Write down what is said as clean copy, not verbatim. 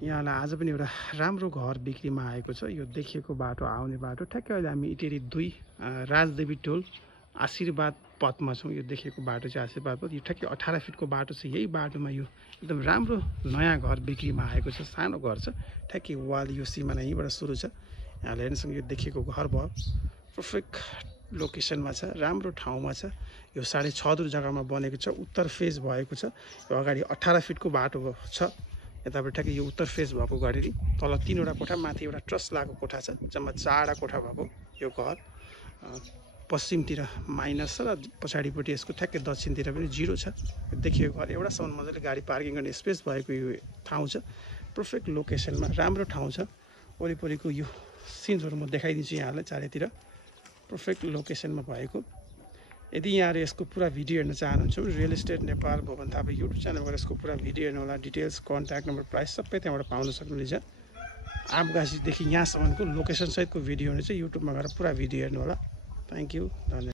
यहाँलाई आज पनि एउटा राम्रो घर बिक्रीमा आएको छ। यो देखिएको बाटो आउने बाटो ठ्याक्कै अहिले हामी इटेरी 2 राजदेवी टोल आशीर्वाद पथमा छौँ। यो देखिएको बाटो चाहिँ आशीर्वाद पथ। यो ठ्याक्कै 18 फिटको बाटो छ। यही बाटोमा यो एकदम राम्रो नयाँ घर बिक्रीमा आएको छ। सानो घर छ, ठ्याक्कै वाल यो सिमाना यहीँबाट सुरु छ। यहाँले हेर्नुहोस्, यो देखिएको घर भयो, पर्फेक्ट लोकेसनमा छ, राम्रो ठाउँमा छ। यो 6.5 दुर जग्गामा बनेको छ। उत्तर फेज भएको छ। यो अगाडि 18 फिटको बाटो छ। यताबाट ठ्याक्कै यो उत्तर फेज भएको गरी तल 3वटा कोठा, माथि एउटा ट्रस लागेको कोठा छ। जम्मा 4वटा कोठा भएको यो घर पश्चिमतिर माइनस छ र पछाडिपट्टि यसको ठ्याक्कै दक्षिणतिर पनि 0 छ। देखिएको घर एउटासम्म मजाले गाडी पार्किङ गर्ने स्पेस भएको यो ठाउँ छ। पर्फेक्ट लोकेसनमा राम्रो ठाउँ छ। वरिपरिको यो सिन्सहरू म देखाइदिन्छु यहाँलाई चारैतिर। पर्फेक्ट लोकेसनमा भएको। यदि यहाँहरू यसको पुरा भिडियो हेर्न चाहनुहुन्छ रियल इस्टेट नेपाल भवन थापा युट्युब च्यानलबाट यसको पुरा भिडियो हेर्नुहोला। डिटेल्स, कन्ट्याक्ट नम्बर, प्राइस सबै त्यहाँबाट पाउन सक्नुहुनेछ। आमगासीदेखि यहाँसम्मको लोकेसन सहितको भिडियो हुने चाहिँ युट्युबमा गएर पुरा भिडियो हेर्नुहोला। थ्याङ्क यू, धन्यवाद।